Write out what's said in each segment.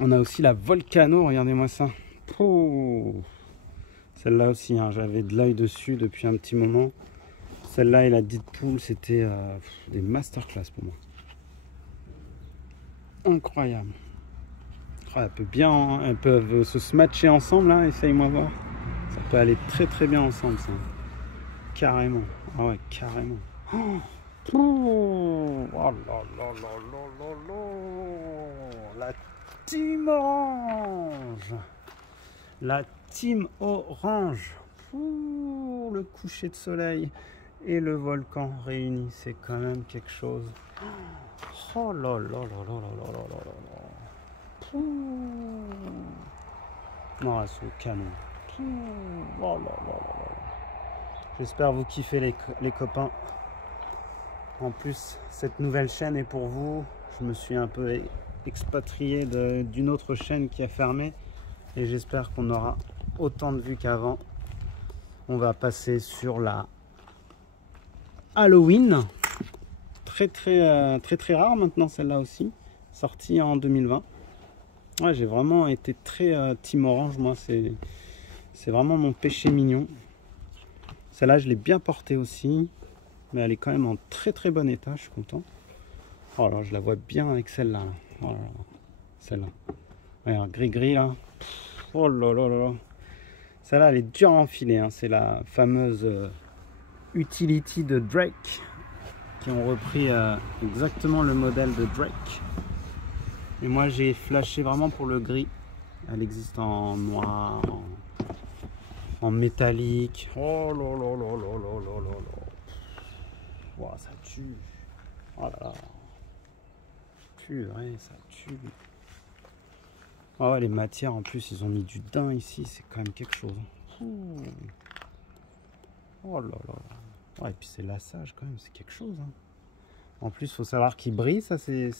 On a aussi la Volcano, regardez-moi ça. Oh, celle-là aussi, hein, j'avais de l'œil dessus depuis un petit moment. Celle-là et la Deadpool, c'était des masterclass pour moi. Incroyable. Oh, elles peuvent se matcher ensemble, hein, essaye-moi voir. Ça peut aller très très bien ensemble, ça. Carrément. Ah ouais, carrément. Oh, oh là là là là là là. La team orange. La team orange. Ouh, le coucher de soleil et le volcan réunis, c'est quand même quelque chose. Oh là là là là là là là là. Ouh. Non, elles sont canon. Oh là là là là. J'espère vous kiffer les copains. En plus, cette nouvelle chaîne est pour vous. Je me suis un peu expatrié d'une autre chaîne qui a fermé. Et j'espère qu'on aura autant de vues qu'avant. On va passer sur la Halloween. Très rare maintenant celle-là aussi. Sortie en 2020. Ouais, j'ai vraiment été très team orange. Moi, c'est vraiment mon péché mignon. Celle-là, je l'ai bien portée aussi. Mais elle est quand même en très bon état. Je suis content. Oh là, je la vois bien avec celle-là. Oh là là. Celle-là. Regarde, gris là. Oh là là là. Celle-là, elle est dure à enfiler. Hein. C'est la fameuse Utility de Drake. Qui ont repris exactement le modèle de Drake. Et moi, j'ai flashé vraiment pour le gris. Elle existe en noir, en métallique. Oh là là là là là là là là. Wow, ça tue. Oh là là. Purée, ça tue. Ah ouais, les matières en plus, ils ont mis du daim ici, c'est quand même quelque chose. Oh là là là. Ouais, et puis c'est lassage quand même, c'est quelque chose. Hein. En plus, il faut savoir qu'il brille, ça c'est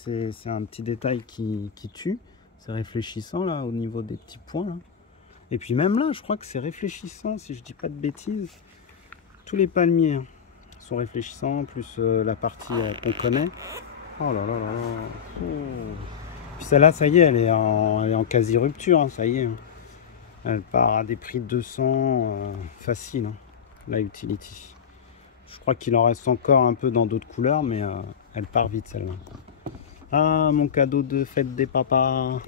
un petit détail qui tue. C'est réfléchissant là, au niveau des petits points. Là. Et puis même là, je crois que c'est réfléchissant, si je dis pas de bêtises. Tous les palmiers hein, sont réfléchissants, plus la partie qu'on connaît. Oh là là là là. Oh. Puis celle-là, ça y est, elle est en quasi-rupture, hein, ça y est. Hein. Elle part à des prix de 200 facile, hein, la Utility. Je crois qu'il en reste encore un peu dans d'autres couleurs, mais elle part vite celle-là. Ah, mon cadeau de fête des papas.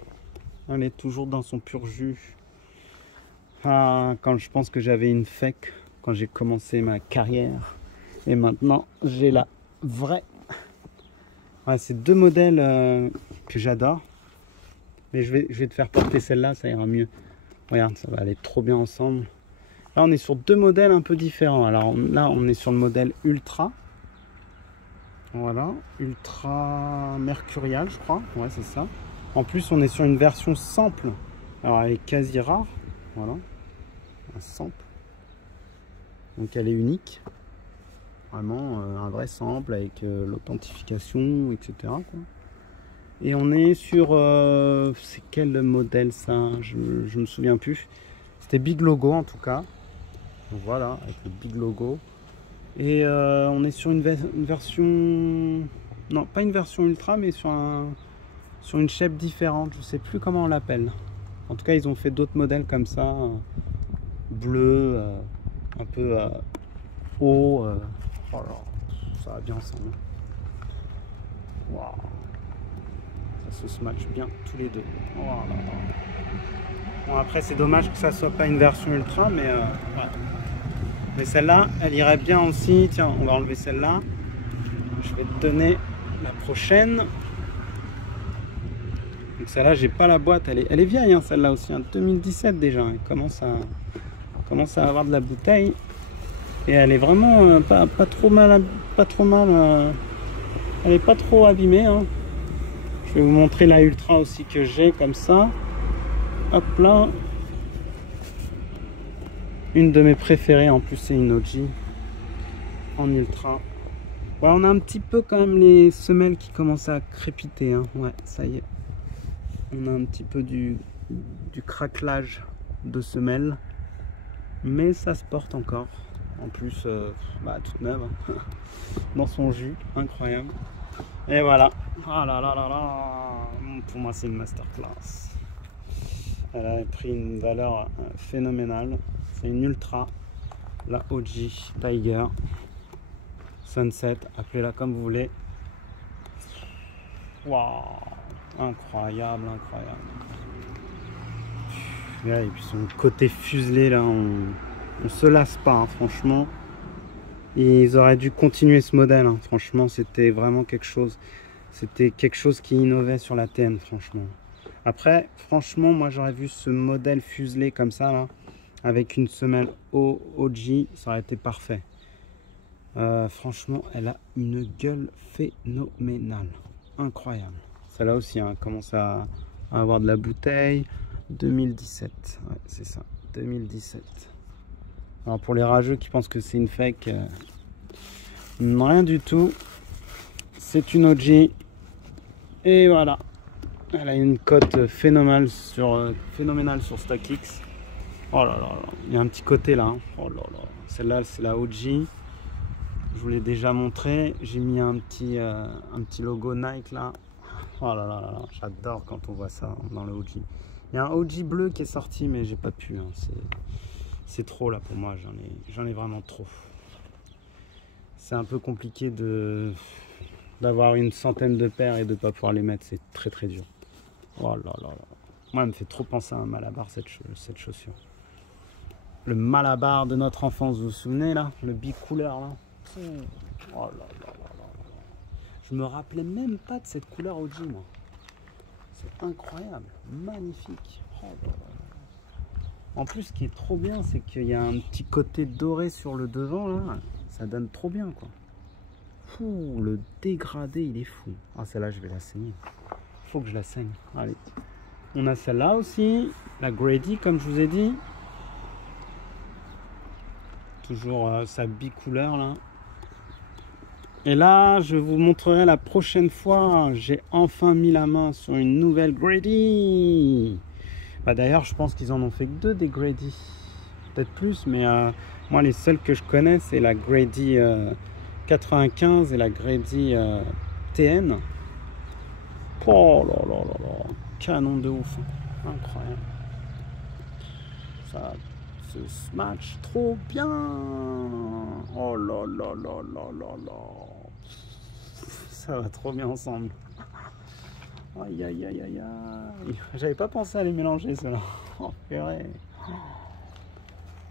Elle est toujours dans son pur jus. Ah, quand je pense que j'avais une fake quand j'ai commencé ma carrière. Et maintenant, j'ai la vraie. Ouais, c'est deux modèles que j'adore. Mais je vais te faire porter celle-là, ça ira mieux. Regarde, ça va aller trop bien ensemble. Là, on est sur deux modèles un peu différents. Alors là, on est sur le modèle Ultra. Voilà, Ultra Mercurial, je crois. Ouais, c'est ça. En plus, on est sur une version sample. Alors, elle est quasi rare. Voilà, un sample. Donc, elle est unique. Vraiment, un vrai sample avec l'authentification, etc. quoi. Et on est sur... c'est quel modèle ça? Je me souviens plus. C'était Big Logo en tout cas. Voilà, avec le Big Logo. Et on est sur une version... Non, pas une version ultra, mais sur une shape différente. Je sais plus comment on l'appelle. En tout cas, ils ont fait d'autres modèles comme ça. Bleu, un peu haut. Oh là, ça va bien ensemble. Waouh. Ça se match bien tous les deux. Oh là là. Bon, après, c'est dommage que ça soit pas une version ultra, mais ouais. Mais celle-là, elle irait bien aussi. Tiens, on va enlever celle-là. Je vais te donner la prochaine. Donc celle-là, j'ai pas la boîte. Elle est vieille, hein, celle-là aussi. Hein, 2017 déjà. Elle commence à avoir de la bouteille. Et elle est vraiment pas trop mal. Elle est pas trop abîmée. Hein. Je vais vous montrer la Ultra aussi que j'ai comme ça. Hop là. Une de mes préférées, en plus c'est une OG en ultra. Ouais, on a un petit peu quand même les semelles qui commencent à crépiter. Hein. Ouais, ça y est. On a un petit peu du craquelage de semelles. Mais ça se porte encore. En plus, toute neuve. Hein. Dans son jus, incroyable. Et voilà. Ah là là là là. Pour moi c'est une masterclass. Elle a pris une valeur phénoménale. C'est une ultra, la OG Tiger Sunset, appelez-la comme vous voulez. Waouh, incroyable, incroyable. Et puis son côté fuselé là, on se lasse pas, hein, franchement. Ils auraient dû continuer ce modèle, hein. Franchement, c'était vraiment quelque chose. C'était quelque chose qui innovait sur la TN, franchement. Après, franchement, moi j'aurais vu ce modèle fuselé comme ça, là, avec une semelle OG, ça aurait été parfait. Franchement, elle a une gueule phénoménale. Incroyable. Celle-là aussi, hein, commence à avoir de la bouteille. 2017, ouais, c'est ça, 2017. Alors pour les rageux qui pensent que c'est une fake, rien du tout. C'est une OG. Et voilà. Elle a une cote phénoménale sur StockX. Oh là là là. Il y a un petit côté là. Hein. Oh là là. Celle-là, c'est la OG. Je vous l'ai déjà montré. J'ai mis un petit logo Nike là. Oh là là là. J'adore quand on voit ça dans le OG. Il y a un OG bleu qui est sorti, mais j'ai pas pu. Hein. C'est trop là pour moi. J'en ai vraiment trop. C'est un peu compliqué d'avoir une centaine de paires et de ne pas pouvoir les mettre. C'est très très dur. Oh là là là. Moi, elle me fait trop penser à un Malabar cette chaussure. Le Malabar de notre enfance, vous vous souvenez là? Le bicouleur là. Oh là là là là là. Je me rappelais même pas de cette couleur OG moi. C'est incroyable, magnifique. Oh là là. En plus, ce qui est trop bien, c'est qu'il y a un petit côté doré sur le devant là. Ça donne trop bien quoi. Fou, le dégradé il est fou. Ah celle-là je vais la saigner. Faut que je la saigne. Allez. On a celle-là aussi, la Grady comme je vous ai dit. Toujours sa bicouleur là. Et là, je vous montrerai la prochaine fois. J'ai enfin mis la main sur une nouvelle Grady. Bah, d'ailleurs, je pense qu'ils en ont fait que 2 des Grady. Peut-être plus, mais moi, les seules que je connais, c'est la Grady 95 et la Grady TN. Oh là là là là. Canon de ouf. Incroyable. Ça se match trop bien. Oh là là là là là là. Ça va trop bien ensemble. Aïe aïe aïe aïe aïe. J'avais pas pensé à les mélanger ceux-là. Oh purée.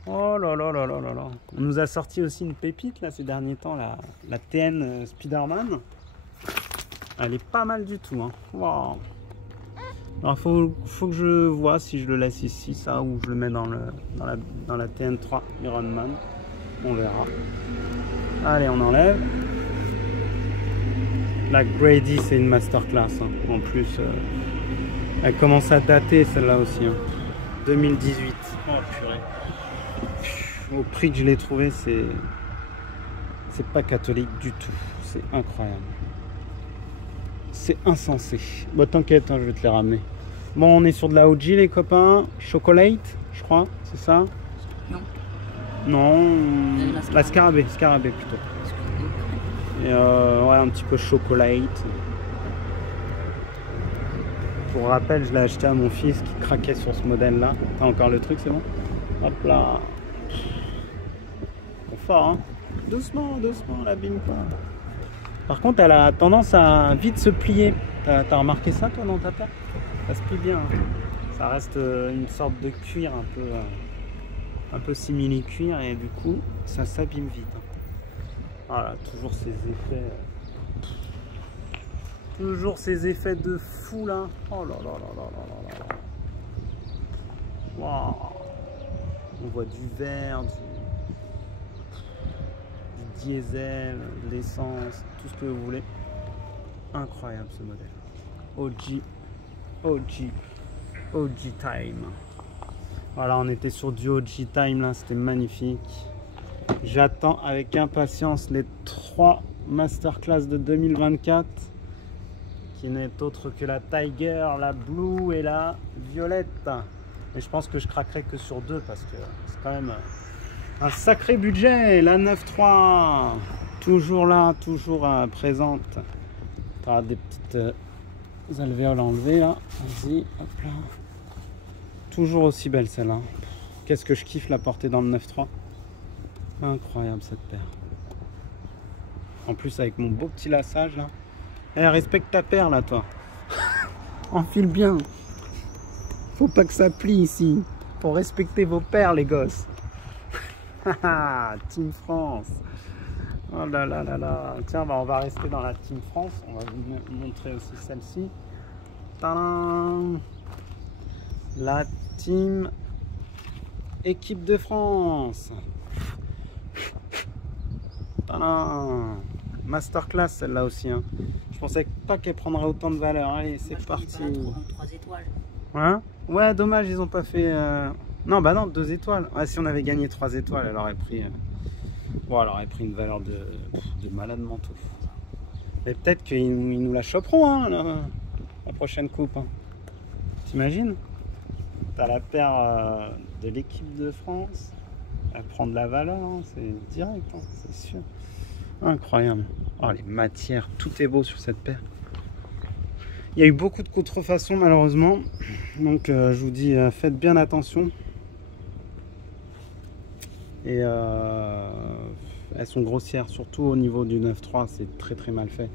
Oh là là là là là là. On nous a sorti aussi une pépite là ces derniers temps, la TN Spiderman. Elle est pas mal du tout. Hein. Wow. Alors faut que je vois si je le laisse ici, ça, ou je le mets dans la TN3 Ironman. On verra. Allez, on enlève. La Grady, c'est une masterclass. Hein. En plus, elle commence à dater celle-là aussi. Hein. 2018. Oh purée. Au prix que je l'ai trouvé, c'est pas catholique du tout. C'est incroyable. C'est insensé. Bon, t'inquiète, hein, je vais te les ramener. Bon, on est sur de la OG, les copains. Chocolate, je crois, c'est ça? Non. Non, la scarabée plutôt. Et ouais, un petit peu chocolate. Pour rappel, je l'ai acheté à mon fils qui craquait sur ce modèle-là. T'as encore le truc, c'est bon? Hop là. Fort, hein? Doucement, doucement, l'abîme pas. Par contre, elle a tendance à vite se plier. T'as remarqué ça, toi, dans ta paire? Ça se plie bien. Hein. Ça reste une sorte de cuir un peu simili-cuir et du coup, ça s'abîme vite. Hein. Voilà, toujours ces effets. Toujours ces effets de fou là. Oh là là là là là là là. Waouh. On voit du vert, du diesel, de l'essence, tout ce que vous voulez. Incroyable ce modèle. OG Time. Voilà, on était sur du OG Time là, c'était magnifique. J'attends avec impatience les 3 masterclass de 2024 qui n'est autre que la Tiger, la Blue et la Violette. Et je pense que je craquerai que sur 2 parce que c'est quand même un sacré budget. La 9.3 toujours là, toujours présente. Tu as des petites alvéoles enlevées là. Vas-y, hop là. Toujours aussi belle celle-là. Qu'est-ce que je kiffe la porter dans le 9-3. Incroyable cette paire. En plus avec mon beau petit lassage là. Eh, respecte ta paire là toi. Enfile bien. Faut pas que ça plie ici. Faut respecter vos paires les gosses. Team France. Oh là là là là. Tiens, bah on va rester dans la Team France. On va vous montrer aussi celle-ci. Tadam! La Team Équipe de France. Tadam! Masterclass celle-là aussi. Hein. Je pensais pas qu'elle prendrait autant de valeur. Allez, c'est parti. 3 étoiles. Hein? Ouais, dommage, ils ont pas fait. Non, bah non, 2 étoiles. Ouais, si on avait gagné 3 étoiles, elle aurait pris. Bon, elle aurait pris une valeur de malade mental. Mais peut-être qu'ils nous la choperont, hein, la prochaine coupe. Hein. T'imagines? T'as la paire de l'équipe de France. Elle prend de la valeur, hein, c'est direct, hein, c'est sûr. Incroyable. Oh, les matières, tout est beau sur cette paire. Il y a eu beaucoup de contrefaçons malheureusement. Donc je vous dis, faites bien attention. Et elles sont grossières, surtout au niveau du 9-3, c'est très très mal fait.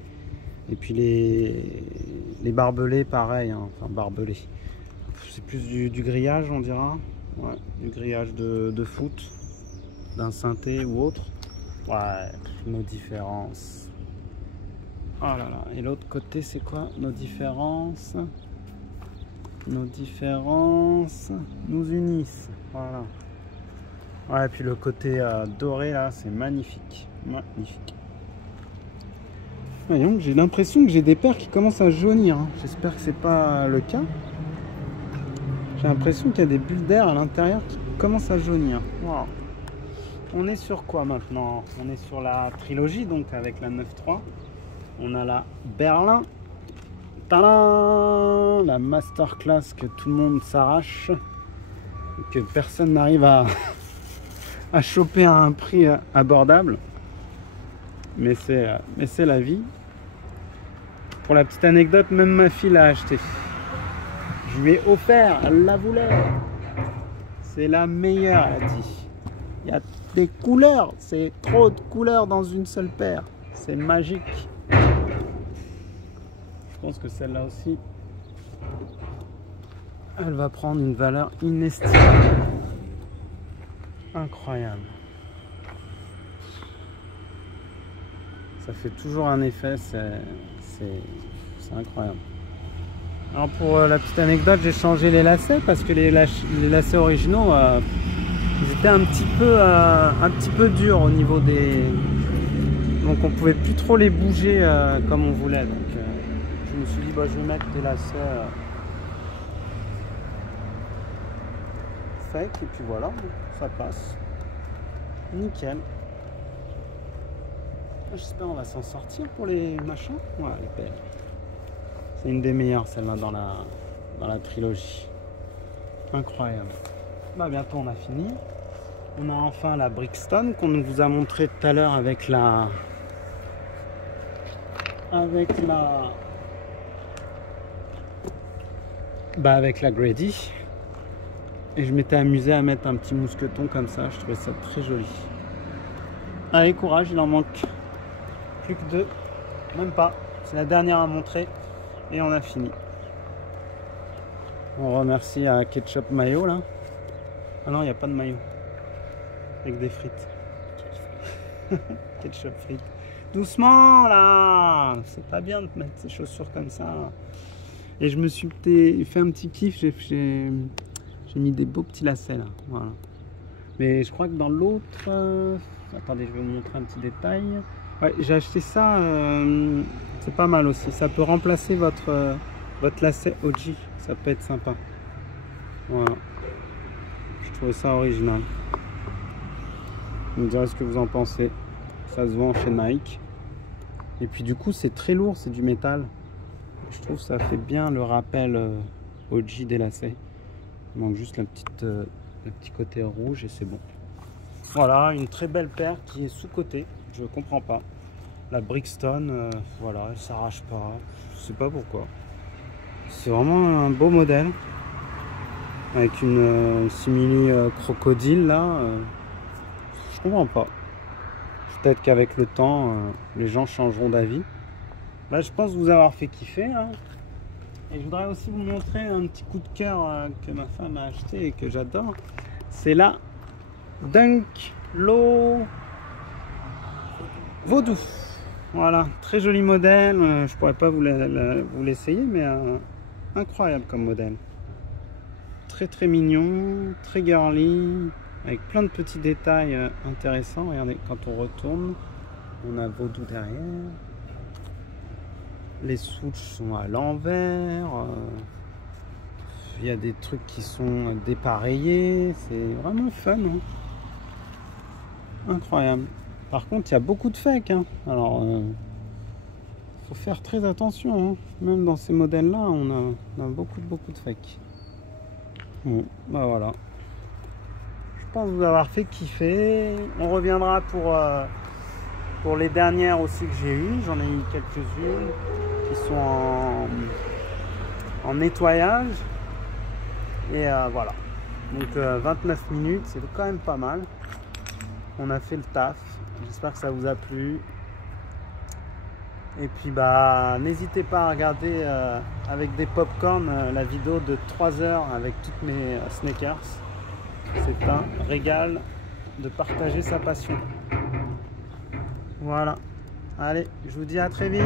Et puis les barbelés, pareil, hein, enfin barbelés. C'est plus du grillage, on dira. Ouais, du grillage de foot, d'un synthé ou autre. Ouais, nos différences. Oh là là, et l'autre côté, c'est quoi nos différences? Nos différences nous unissent. Voilà. Ouais, et puis le côté doré là, c'est magnifique. Magnifique. Voyons, j'ai l'impression que j'ai des paires qui commencent à jaunir. Hein. J'espère que c'est pas le cas. J'ai l'impression qu'il y a des bulles d'air à l'intérieur qui commencent à jaunir. Wow. On est sur quoi maintenant? On est sur la trilogie, donc avec la 9-3. On a la Berlin. Tadam! La masterclass que tout le monde s'arrache. Que personne n'arrive à choper à un prix abordable. Mais c'est la vie. Pour la petite anecdote, même ma fille l'a acheté. Je lui ai offert, elle la voulait. C'est la meilleure, elle a dit. Il y a des couleurs, c'est trop de couleurs dans une seule paire. C'est magique. Je pense que celle-là aussi, elle va prendre une valeur inestimable. Incroyable. Ça fait toujours un effet, c'est incroyable. Alors pour la petite anecdote, j'ai changé les lacets parce que les lacets originaux, ils étaient un petit peu durs au niveau des... Donc on pouvait plus trop les bouger comme on voulait. Donc je me suis dit, bah, je vais mettre des lacets secs et puis voilà, ça passe. Nickel. J'espère qu'on va s'en sortir pour les machins. Ouais, elle est belle. C'est une des meilleures, celle-là, dans la trilogie. Incroyable. Bah, bientôt, on a fini. On a enfin la Brixton qu'on vous a montré tout à l'heure avec la Grady. Et je m'étais amusé à mettre un petit mousqueton comme ça. Je trouvais ça très joli. Allez, courage, il en manque plus que 2. Même pas. C'est la dernière à montrer. Et on a fini. On remercie à Ketchup Mayo là. Ah non, il n'y a pas de maillot. Avec des frites. Ketchup frites. Doucement là. C'est pas bien de mettre ses chaussures comme ça. Et je me suis fait un petit kiff. J'ai mis des beaux petits lacets là. Voilà. Mais je crois que dans l'autre... Attendez, je vais vous montrer un petit détail. Ouais, j'ai acheté ça. C'est pas mal aussi. Ça peut remplacer votre lacet OG. Ça peut être sympa. Voilà. Je trouvais ça original. Vous me direz ce que vous en pensez. Ça se vend chez Nike. Et puis du coup, c'est très lourd. C'est du métal. Je trouve que ça fait bien le rappel OG des lacets. Il manque juste le petit côté rouge et c'est bon. Voilà, une très belle paire qui est sous-cotée. Je comprends pas. La Brixton, voilà, elle s'arrache pas. Je sais pas pourquoi. C'est vraiment un beau modèle. avec une simili crocodile là. Je comprends pas. Peut-être qu'avec le temps, les gens changeront d'avis. Bah, je pense vous avoir fait kiffer. Hein. Et je voudrais aussi vous montrer un petit coup de cœur que ma femme a acheté et que j'adore. C'est la Dunk Low Vaudou. Voilà, très joli modèle. Je pourrais pas vous l'essayer, mais incroyable comme modèle. Très très mignon, très girly, avec plein de petits détails intéressants. Regardez, quand on retourne, on a Vaudou derrière. Les switches sont à l'envers. Il y a des trucs qui sont dépareillés. C'est vraiment fun. Hein. Incroyable. Par contre, il y a beaucoup de fake. Hein. Alors, faut faire très attention. Hein. Même dans ces modèles-là, on a beaucoup de fake. Bon, bah voilà. Je pense vous avoir fait kiffer. On reviendra pour les dernières aussi que j'ai eues. J'en ai eu quelques-unes qui sont en nettoyage. Et voilà. Donc 29 minutes, c'est quand même pas mal. On a fait le taf. J'espère que ça vous a plu. Et puis bah n'hésitez pas à regarder avec des popcorn la vidéo de 3 heures avec toutes mes sneakers. C'est un régal de partager sa passion. Voilà. Allez, je vous dis à très vite.